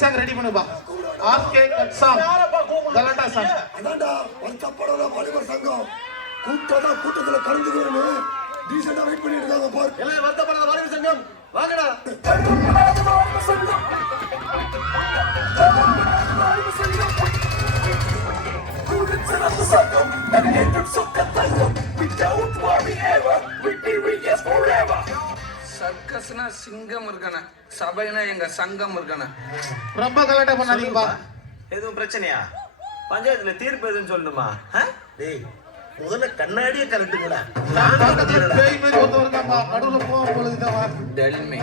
Song ready பண்ணுப்பா. RK cut song கலாட்டா song. அதான்டா வருத்தப்படாத வாலிபர் சங்கம் கூட்டத்துல கலந்துக்கிறேன்னு டீசெண்டா வெயிட் பண்ணிட்டு இருக்காங்க பாரு. எல்லாம் வருத்தப்படாத வாலிபர் சங்கம் வாங்கடா. சர்க்கஸ்னா சிங்கம் இருக்கானே, சபைனா எங்க சங்கம் இருக்கானே. ரொம்ப கலாட்டா பண்ணாதீங்கப்பா. எதுவும் பிரச்சனையா? பஞ்சாயத்துல தீர்ப்பு எதுன்னு சொல்லணுமா? டேய் முதல்ல கண்ணாடியே கலட்டுங்களா. பேய் மாதிரி ஒருத்தர் இருக்காப்பா, நடுவுல போக பொழுதுதான். Tell me.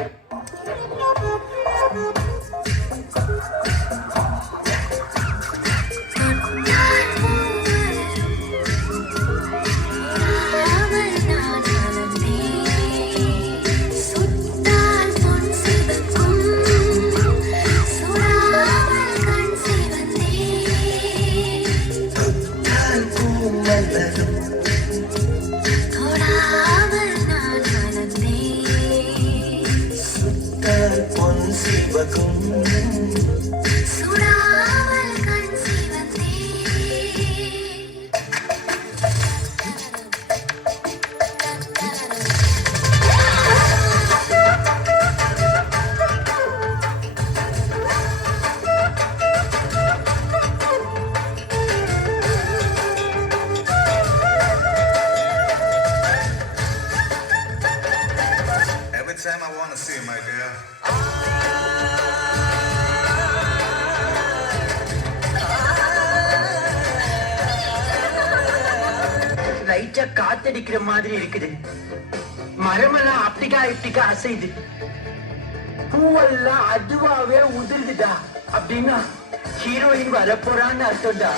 Time I want to see my dear. லைட்டா காத்தடிக்கிற மாதிரி இருக்குது. மரமெல்லாம் இப்படிக்கா அசைது. பூவெல்லாம் அதுவாவே உதிர்ந்துடா. அப்படின்னா ஹீரோயின் வரப்போறான்னு அர்த்தம்டா.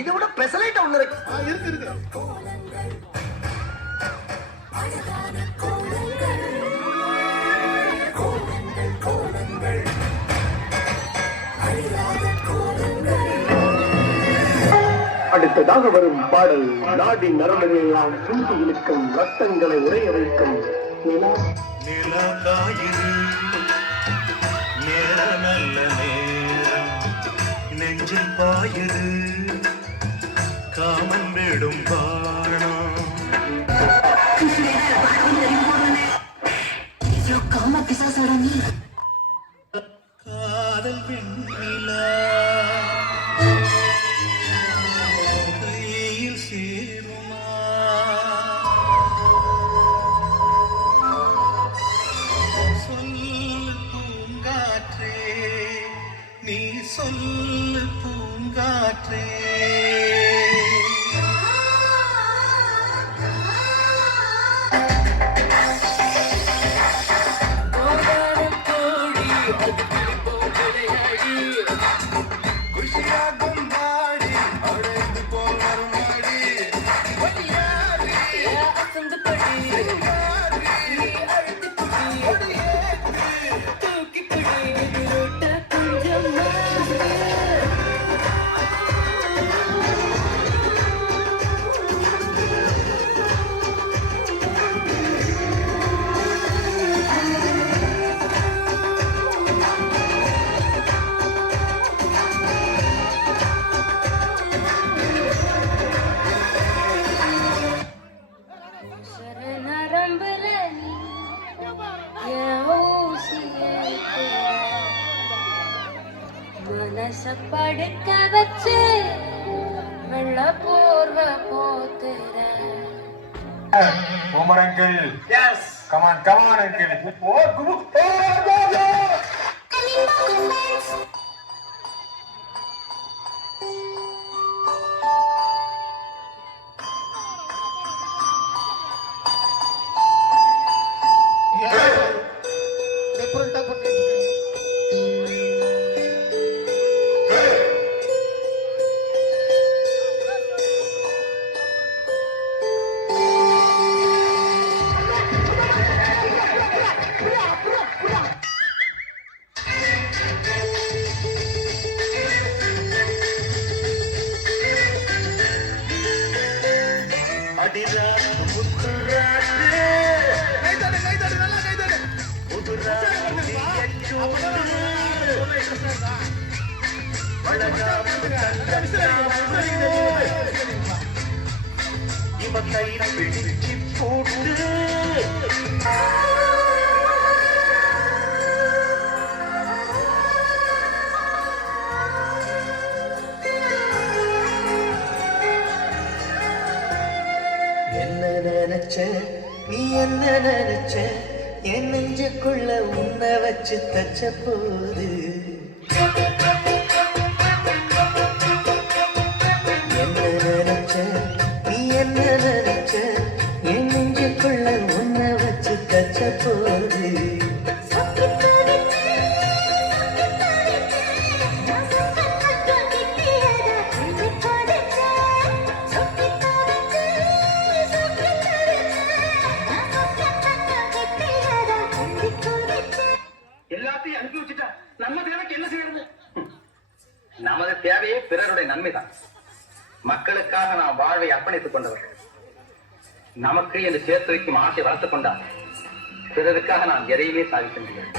இதை விட பெசலைட் ஒண்ணு இருக்கு. அடுத்ததாக வரும் பாடல் நாடி நரம்புகளெல்லாம் சுண்டி இழுக்கும், ரத்தங்களை உரைய வைக்கும். நெஞ்சில் பாயுது காமன் விடும் பாணம். காதல் பெண்ணிலா கையில் சேருமா? சொல்லு பூங்காற்றே, நீ சொல்லு பூங்காற்றே. மனச படுக்க வச்சு வெள்ள போர்வ போத்துற Umar uncle. Yes Come on, uncle. Oh, go, go. Different type of music. என்ன நினைச்ச நீ என்ன நினைச்ச என் நெஞ்சுக்குள்ள உன்னை வச்சு தச்ச போது என்ன நினைச்ச நீ என்ன நினைச்ச என் நெஞ்சுக்குள்ள உன்னை வச்சு தச்ச போது எல்லாத்தையும் அனுப்பி வச்சுட்டா நம்ம தேவைக்கு என்ன செய்யறது? நமது தேவையே பிறருடைய நன்மைதான். மக்களுக்காக நாம் வாழ்வை அர்ப்பணித்துக் கொண்டவர்கள். நமக்கு என்று சேர்த்து வைக்கும் ஆசை வளர்த்துக் கொண்டால் பிறருக்காக நாம் எதையுமே சாதிக்க முடியாது.